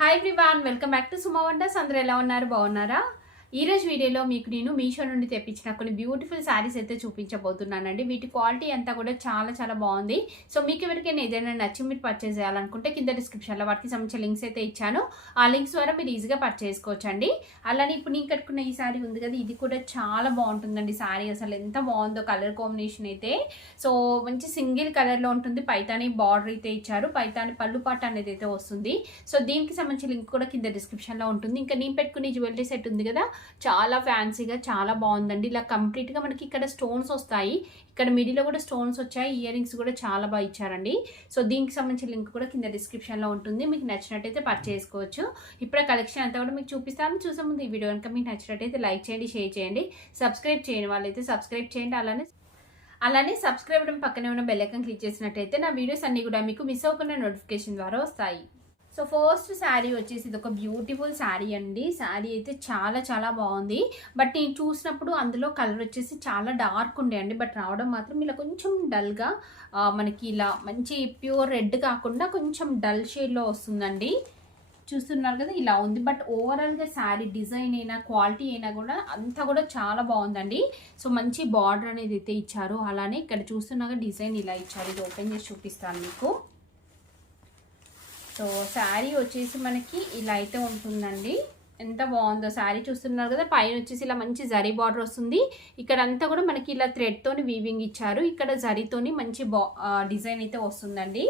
Hi everyone, welcome back to Suma wonders. అందరూ ఎలా ఉన్నారు? బాగున్నారా? ఈ రోజు వీడియోలో మీకు నేను మీషో నుండి తెప్పించిన కొన్ని బ్యూటిఫుల్ శారీస్ అయితే చూపించబోతున్నానండి. వీటి క్వాలిటీ అంతా కూడా చాలా చాలా బాగుంది. సో మీకు ఎవరికైనా ఏదైనా నచ్చి మీరు పర్చేస్ చేయాలనుకుంటే కింద డిస్క్రిప్షన్లో వాటికి సంబంధించిన లింక్స్ అయితే ఇచ్చాను. ఆ లింక్స్ ద్వారా మీరు ఈజీగా పర్చేస్ చేసుకోవచ్చండి. అలానే ఇప్పుడు నేను కట్టుకున్న ఈ శారీ ఉంది కదా, ఇది కూడా చాలా బాగుంటుందండి. శారీ అసలు ఎంత బాగుందో, కలర్ కాంబినేషన్ అయితే. సో మంచి సింగిల్ కలర్లో ఉంటుంది. పైతాని బార్డర్ అయితే ఇచ్చారు. పైతాని పళ్ళు పాట అనేది అయితే వస్తుంది. సో దీనికి సంబంధించిన లింక్ కూడా కింద డిస్క్రిప్షన్లో ఉంటుంది. ఇంకా నేను పెట్టుకునే జ్యువెలరీ సెట్ ఉంది కదా, చాలా ఫ్యాన్సీగా చాలా బాగుందండి. ఇలా కంప్లీట్గా మనకి ఇక్కడ స్టోన్స్ వస్తాయి, ఇక్కడ మిడిల్లో కూడా స్టోన్స్ వచ్చాయి. ఇయర్ రింగ్స్ కూడా చాలా బాగా ఇచ్చారండి. సో దీనికి సంబంధించిన లింక్ కూడా కింద డిస్క్రిప్షన్లో ఉంటుంది. మీకు నచ్చినట్టయితే పర్చేస్ చేసుకోవచ్చు. ఇప్పుడు కలెక్షన్ అంతా కూడా మీకు చూపిస్తాను. చూసే ముందు ఈ వీడియో కనుక మీకు నచ్చినట్టయితే లైక్ చేయండి, షేర్ చేయండి. సబ్స్క్రైబ్ చేయని వాళ్ళైతే సబ్స్క్రైబ్ చేయండి. అలానే సబ్స్క్రైబ్ బటన్ పక్కనే ఉన్న బెల్ ఐకాన్ క్లిక్ చేసినట్టయితే నా వీడియోస్ అన్ని కూడా మీకు మిస్ అవ్వకుండా నోటిఫికేషన్ ద్వారా వస్తాయి. సో ఫస్ట్ శారీ వచ్చేసి ఇది ఒక బ్యూటిఫుల్ శారీ అండి. శారీ అయితే చాలా చాలా బాగుంది. బట్ నేను చూసినప్పుడు అందులో కలర్ వచ్చేసి చాలా డార్క్ ఉండే అండి. బట్ రావడం మాత్రం ఇలా కొంచెం డల్గా, మనకి ఇలా మంచి ప్యూర్ రెడ్ కాకుండా కొంచెం డల్ షేడ్లో వస్తుందండి. చూస్తున్నారు కదా, ఇలా ఉంది. బట్ ఓవరాల్గా శారీ డిజైన్ అయినా క్వాలిటీ అయినా కూడా అంతా కూడా చాలా బాగుందండి. సో మంచి బార్డర్ అనేది అయితే ఇచ్చారు. అలానే ఇక్కడ చూస్తున్నాక డిజైన్ ఇలా ఇచ్చారు. ఇది ఓపెన్ చేసి చూపిస్తాను మీకు. సో శారీ వచ్చేసి మనకి ఇలా అయితే ఉంటుందండి. ఎంత బాగుందో శారీ. చూస్తున్నారు కదా, పైన వచ్చేసి ఇలా మంచి జరీ బార్డర్ వస్తుంది. ఇక్కడ అంతా కూడా మనకి ఇలా థ్రెడ్తోని వీవింగ్ ఇచ్చారు. ఇక్కడ జరీతోని మంచి డిజైన్ అయితే వస్తుందండి.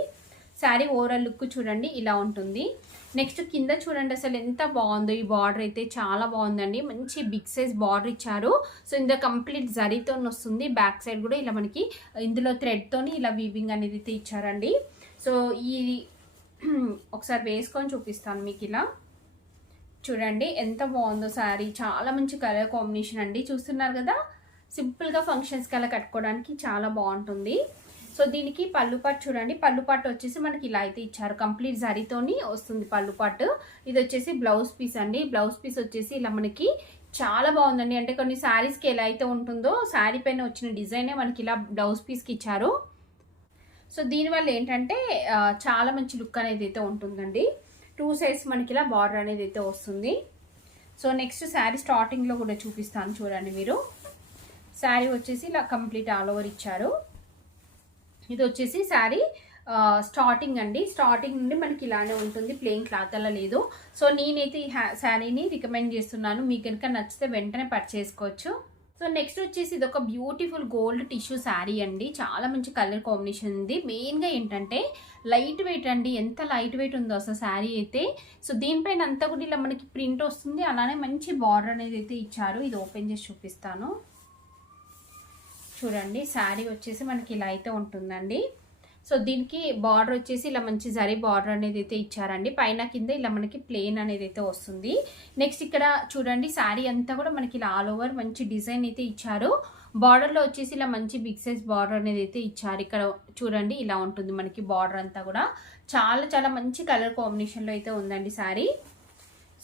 శారీ ఓవరాల్ లుక్ చూడండి, ఇలా ఉంటుంది. నెక్స్ట్ కింద చూడండి, అసలు ఎంత బాగుందో. ఈ బార్డర్ అయితే చాలా బాగుందండి. మంచి బిగ్ సైజ్ బార్డర్ ఇచ్చారు. సో ఇందులో కంప్లీట్ జరీతో వస్తుంది. బ్యాక్ సైడ్ కూడా ఇలా మనకి ఇందులో థ్రెడ్తోని ఇలా వీవింగ్ అనేది అయితే ఇచ్చారండి. సో ఈ ఒకసారి వేసుకొని చూపిస్తాను మీకు. ఇలా చూడండి ఎంత బాగుందో శారీ. చాలా మంచి కలర్ కాంబినేషన్ అండి. చూస్తున్నారు కదా, సింపుల్గా ఫంక్షన్స్కి అలా కట్టుకోవడానికి చాలా బాగుంటుంది. సో దీనికి పళ్ళు పాటు చూడండి. పళ్ళు పాటు వచ్చేసి మనకి ఇలా అయితే ఇచ్చారు. కంప్లీట్ జరీతోని వస్తుంది పళ్ళు పాటు. ఇది వచ్చేసి బ్లౌజ్ పీస్ అండి. బ్లౌజ్ పీస్ వచ్చేసి ఇలా మనకి చాలా బాగుందండి. అంటే కొన్ని శారీస్కి ఎలా అయితే ఉంటుందో శారీ పైన వచ్చిన డిజైనే మనకి ఇలా బ్లౌజ్ పీస్కి ఇచ్చారు. సో దీనివల్ల ఏంటంటే చాలా మంచి లుక్ అనేది అయితే ఉంటుందండి. 2 సైడ్స్ మనకి ఇలా బార్డర్ అనేది అయితే వస్తుంది. సో నెక్స్ట్ శారీ స్టార్టింగ్లో కూడా చూపిస్తాను చూడండి మీరు. శారీ వచ్చేసి ఇలా కంప్లీట్ ఆల్ ఓవర్ ఇచ్చారు. ఇది వచ్చేసి శారీ స్టార్టింగ్ అండి. స్టార్టింగ్ నుండి మనకి ఇలానే ఉంటుంది, ప్లెయిన్ క్లాత్ అలా లేదు. సో నేనైతే ఈ శారీని రికమెండ్ చేస్తున్నాను. మీకు కనుక నచ్చితే వెంటనే పర్చేస్ చేసుకోవచ్చు. సో నెక్స్ట్ వచ్చేసి ఇది ఒక బ్యూటిఫుల్ గోల్డ్ టిష్యూ శారీ అండి. చాలా మంచి కలర్ కాంబినేషన్ ఉంది. మెయిన్గా ఏంటంటే లైట్ వెయిట్ అండి. ఎంత లైట్ వెయిట్ ఉందో అసలు శారీ అయితే. సో దీనిపైన అంతా కూడా ఇలా మనకి ప్రింట్ వస్తుంది. అలానే మంచి బార్డర్ అనేది అయితే ఇచ్చారు. ఇది ఓపెన్ చేసి చూపిస్తాను చూడండి. శారీ వచ్చేసి మనకి ఇలా అయితే ఉంటుందండి. సో దీనికి బార్డర్ వచ్చేసి ఇలా మంచి జరీ బార్డర్ అనేది అయితే ఇచ్చారండి. పైన కింద ఇలా మనకి ప్లెయిన్ అనేది అయితే వస్తుంది. నెక్స్ట్ ఇక్కడ చూడండి, శారీ అంతా కూడా మనకి ఇలా ఆల్ ఓవర్ మంచి డిజైన్ అయితే ఇచ్చారు. బార్డర్లో వచ్చేసి ఇలా మంచి బిగ్ సైజ్ బార్డర్ అనేది అయితే ఇచ్చారు. ఇక్కడ చూడండి, ఇలా ఉంటుంది మనకి బార్డర్ అంతా కూడా. చాలా చాలా మంచి కలర్ కాంబినేషన్లో అయితే ఉందండి శారీ.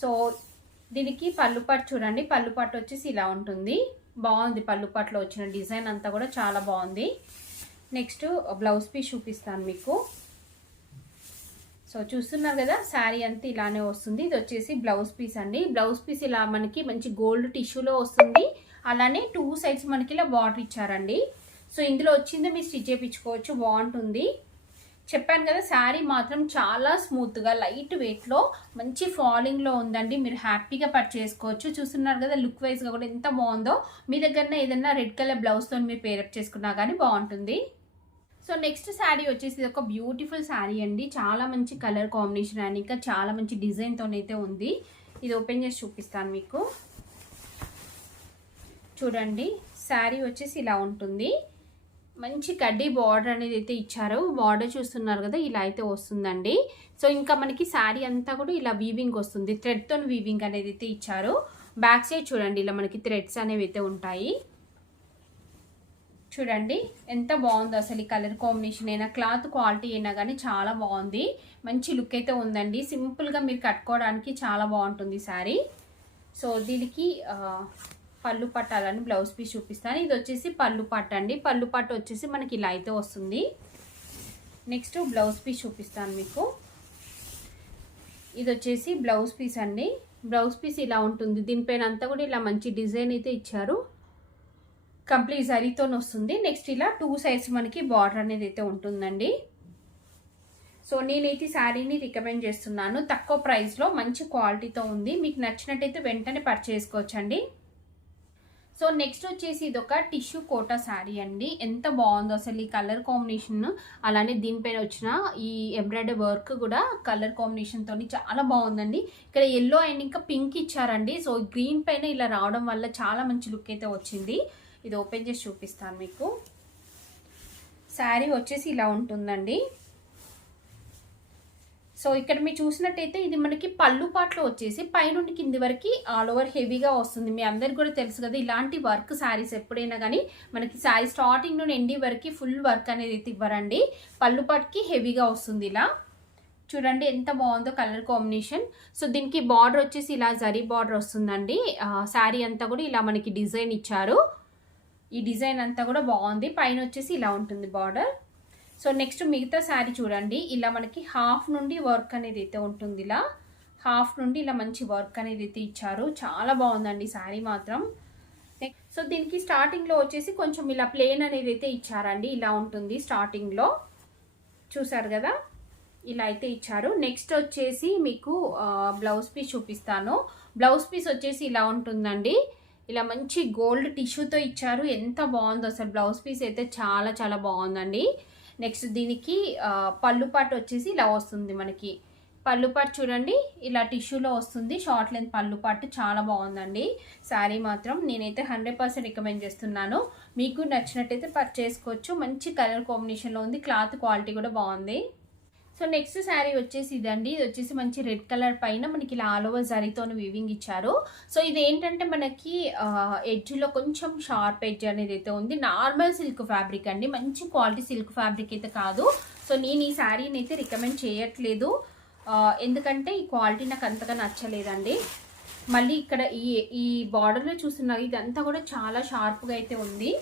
సో దీనికి పళ్ళు పాటు చూడండి. పళ్ళు పాటు వచ్చేసి ఇలా ఉంటుంది. బాగుంది. పళ్ళు పాటులో వచ్చిన డిజైన్ అంతా కూడా చాలా బాగుంది. నెక్స్ట్ బ్లౌజ్ పీస్ చూపిస్తాను మీకు. సో చూస్తున్నారు కదా, శారీ అంతా ఇలానే వస్తుంది. ఇది వచ్చేసి బ్లౌజ్ పీస్ అండి. బ్లౌజ్ పీస్ ఇలా మనకి మంచి గోల్డ్ టిష్యూలో వస్తుంది. అలానే 2 సైడ్స్ మనకి ఇలా బార్డర్ ఇచ్చారండి. సో ఇందులో వచ్చింది మీరు స్టిచ్ చేయించుకోవచ్చు, బాగుంటుంది. చెప్పాను కదా, శారీ మాత్రం చాలా స్మూత్గా లైట్ వెయిట్లో మంచి ఫాలింగ్లో ఉందండి. మీరు హ్యాపీగా పర్చేస్ చేసుకోవచ్చు. చూస్తున్నారు కదా, లుక్ వైజ్గా కూడా ఎంత బాగుందో. మీ దగ్గర ఏదైనా రెడ్ కలర్ బ్లౌజ్తో మీరు పేరప్ చేసుకున్నా కానీ బాగుంటుంది. సో నెక్స్ట్ శారీ వచ్చేసి ఒక బ్యూటిఫుల్ శారీ అండి. చాలా మంచి కలర్ కాంబినేషన్ అండ్ ఇంకా చాలా మంచి డిజైన్తోనైతే ఉంది. ఇది ఓపెన్ చేసి చూపిస్తాను మీకు. చూడండి, శారీ వచ్చేసి ఇలా ఉంటుంది. మంచి కడ్డీ బార్డర్ అనేది అయితే ఇచ్చారు. బార్డర్ చూస్తున్నారు కదా, ఇలా అయితే వస్తుందండి. సో ఇంకా మనకి శారీ అంతా కూడా ఇలా వీవింగ్ వస్తుంది. థ్రెడ్తో వీవింగ్ అనేది అయితే ఇచ్చారు. బ్యాక్ సైడ్ చూడండి, ఇలా మనకి థ్రెడ్స్ అనేవి అయితే ఉంటాయి. చూడండి ఎంత బాగుందో అసలు. ఈ కలర్ కాంబినేషన్ అయినా క్లాత్ క్వాలిటీ అయినా కానీ చాలా బాగుంది. మంచి లుక్ అయితే ఉందండి. సింపుల్గా మీరు కట్టుకోవడానికి చాలా బాగుంటుంది శారీ. సో దీనికి పళ్ళు పట్టాలని బ్లౌజ్ పీస్ చూపిస్తాను. ఇది వచ్చేసి పళ్ళు పట్టు అండి. పళ్ళు పట్టు వచ్చేసి మనకి ఇలా అయితే వస్తుంది. నెక్స్ట్ బ్లౌజ్ పీస్ చూపిస్తాను మీకు. ఇది వచ్చేసి బ్లౌజ్ పీస్ అండి. బ్లౌజ్ పీస్ ఇలా ఉంటుంది. దీనిపైన అంతా కూడా ఇలా మంచి డిజైన్ అయితే ఇచ్చారు. కంప్లీట్ జరీతో వస్తుంది. నెక్స్ట్ ఇలా 2 సైడ్స్ మనకి బార్డర్ అనేది అయితే ఉంటుందండి. సో నేనైతే శారీని రికమెండ్ చేస్తున్నాను. తక్కువ ప్రైస్లో మంచి క్వాలిటీతో ఉంది. మీకు నచ్చినట్టయితే వెంటనే పర్చేస్ చేసుకోవచ్చండి. సో నెక్స్ట్ వచ్చేసి ఇది ఒక టిష్యూ కోటా శారీ అండి. ఎంత బాగుందో అసలు ఈ కలర్ కాంబినేషన్. అలానే దీనిపైన వచ్చిన ఈ ఎంబ్రాయిడరీ వర్క్ కూడా కలర్ కాంబినేషన్తో చాలా బాగుందండి. ఇక్కడ ఎల్లో అండ్ ఇంకా పింక్ ఇచ్చారండి. సో గ్రీన్ పైన ఇలా రావడం వల్ల చాలా మంచి లుక్ అయితే వచ్చింది. ఇది ఓపెన్ చేసి చూపిస్తాను మీకు. శారీ వచ్చేసి ఇలా ఉంటుందండి. సో ఇక్కడ మీరు చూసినట్టయితే ఇది మనకి పళ్ళు పాటలో వచ్చేసి పైనుండి కింది వరకు ఆల్ ఓవర్ హెవీగా వస్తుంది. మీ అందరికి కూడా తెలుసు కదా, ఇలాంటి వర్క్ శారీస్ ఎప్పుడైనా కానీ మనకి శారీ స్టార్టింగ్ నుండి ఎండి వరకు ఫుల్ వర్క్ అనేది అయితే ఇవ్వరండి. పళ్ళు పాటుకి హెవీగా వస్తుంది. ఇలా చూడండి ఎంత బాగుందో కలర్ కాంబినేషన్. సో దీనికి బార్డర్ వచ్చేసి ఇలా జరీ బార్డర్ వస్తుందండి. శారీ అంతా కూడా ఇలా మనకి డిజైన్ ఇచ్చారు. ఈ డిజైన్ అంతా కూడా బాగుంది. పైన వచ్చేసి ఇలా ఉంటుంది బార్డర్. సో నెక్స్ట్ మిగతా శారీ చూడండి. ఇలా మనకి హాఫ్ నుండి వర్క్ అనేది అయితే ఉంటుంది. ఇలా హాఫ్ నుండి ఇలా మంచి వర్క్ అనేది అయితే ఇచ్చారు. చాలా బాగుందండి శారీ మాత్రం. సో దీనికి స్టార్టింగ్లో వచ్చేసి కొంచెం ఇలా ప్లేన్ అనేది అయితే ఇచ్చారండి. ఇలా ఉంటుంది స్టార్టింగ్లో, చూసారు కదా, ఇలా అయితే ఇచ్చారు. నెక్స్ట్ వచ్చేసి మీకు బ్లౌజ్ పీస్ చూపిస్తాను. బ్లౌజ్ పీస్ వచ్చేసి ఇలా ఉంటుందండి. ఇలా మంచి గోల్డ్ టిష్యూతో ఇచ్చారు. ఎంత బాగుందో అసలు బ్లౌజ్ పీస్ అయితే చాలా చాలా బాగుందండి. నెక్స్ట్ దీనికి పళ్ళు పాటు వచ్చేసి ఇలా వస్తుంది. మనకి పళ్ళు పాటు చూడండి ఇలా టిష్యూలో వస్తుంది. షార్ట్ లెంత్ పళ్ళు పాటు చాలా బాగుందండి. శారీ మాత్రం నేనైతే 100% రికమెండ్ చేస్తున్నాను. మీకు నచ్చినట్టయితే పర్చేస్ చేసుకోవచ్చు. మంచి కలర్ కాంబినేషన్లో ఉంది. క్లాత్ క్వాలిటీ కూడా బాగుంది. సో నెక్స్ట్ శారీ వచ్చేసి ఇదండి. ఇది వచ్చేసి మంచి రెడ్ కలర్ పైన మనకి ఇలా ఆల్ ఓవర్ జరీతో వీవింగ్ ఇచ్చారు. సో ఇది ఏంటంటే మనకి ఎడ్జ్లో కొంచెం షార్ప్ ఎడ్జ్ అనేది అయితే ఉంది. నార్మల్ సిల్క్ ఫ్యాబ్రిక్ అండి. మంచి క్వాలిటీ సిల్క్ ఫ్యాబ్రిక్ అయితే కాదు. సో నేను ఈ శారీని అయితే రికమెండ్ చేయట్లేదు. ఎందుకంటే ఈ క్వాలిటీ నాకు అంతగా నచ్చలేదండి. మళ్ళీ ఇక్కడ ఈ బార్డర్లో చూస్తున్నారు ఇదంతా కూడా చాలా షార్ప్గా అయితే ఉంది.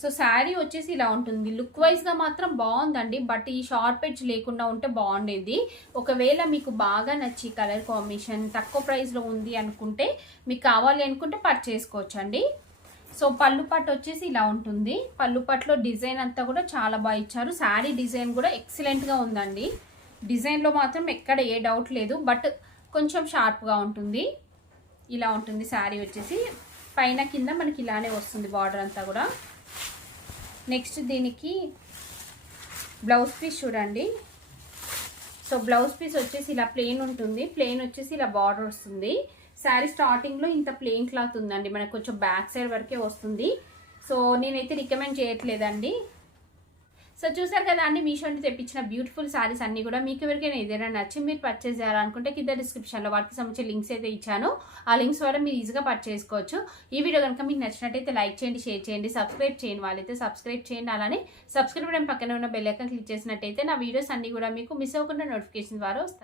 సో శారీ వచ్చేసి ఇలా ఉంటుంది. లుక్ వైజ్గా మాత్రం బాగుందండి. బట్ ఈ షార్ప్ ఎడ్జ్ లేకుండా ఉంటే బాగుండేది. ఒకవేళ మీకు బాగా నచ్చి కలర్ కాంబినేషన్ తక్కువ ప్రైస్లో ఉంది అనుకుంటే, మీకు కావాలి అనుకుంటే పర్చేస్ చేసుకోవచ్చండి. సో పళ్ళు పట్టు వచ్చేసి ఇలా ఉంటుంది. పళ్ళు పట్టులో డిజైన్ అంతా కూడా చాలా బాగా ఇచ్చారు. శారీ డిజైన్ కూడా ఎక్సలెంట్గా ఉందండి. డిజైన్లో మాత్రం ఎక్కడ ఏ డౌట్ లేదు. బట్ కొంచెం షార్ప్గా ఉంటుంది. ఇలా ఉంటుంది శారీ వచ్చేసి. పైన కింద మనకి ఇలానే వస్తుంది బార్డర్ అంతా కూడా. నెక్స్ట్ దీనికి బ్లౌజ్ పీస్ చూడండి. సో బ్లౌజ్ పీస్ వచ్చేసి ఇలా ప్లెయిన్ ఉంటుంది. ప్లెయిన్ వచ్చేసి ఇలా బార్డర్ వస్తుంది. శారీ స్టార్టింగ్లో ఇంత ప్లెయిన్ క్లాత్ ఉందండి. మనకు కొంచెం బ్యాక్ సైడ్ వరకే వస్తుంది. సో నేనైతే రికమెండ్ చేయట్లేదండి. సో చూసారు కదా అండి, మీషో నుండి తెప్పించిన బ్యూటిఫుల్ శారీస్ అన్నీ కూడా మీకు ఎవరికైనా ఏదైనా నచ్చి మీరు పర్చేస్ చేయాలనుకుంటే కింద డిస్క్రిప్షన్లో వాటికి సంబంధించిన లింక్స్ అయితే ఇచ్చాను. ఆ లింక్స్ ద్వారా మీరు ఈజీగా పర్చేస్ చేసుకోవచ్చు. ఈ వీడియో కనుక మీకు నచ్చినట్టయితే లైక్ చేయండి, షేర్ చేయండి, సబ్స్క్రైబ్ చేయండి. వాళ్ళైతే సబ్స్క్రైబ్ చేయండి. అలానే సబ్స్క్రైబ్ పక్కన ఉన్న బెల్ ఐకాన్ క్లిక్ చేసినట్టయితే నా వీడియోస్ అన్నీ కూడా మీకు మిస్ అవ్వకుండా నోటిఫికేషన్ ద్వారా వస్తాయి.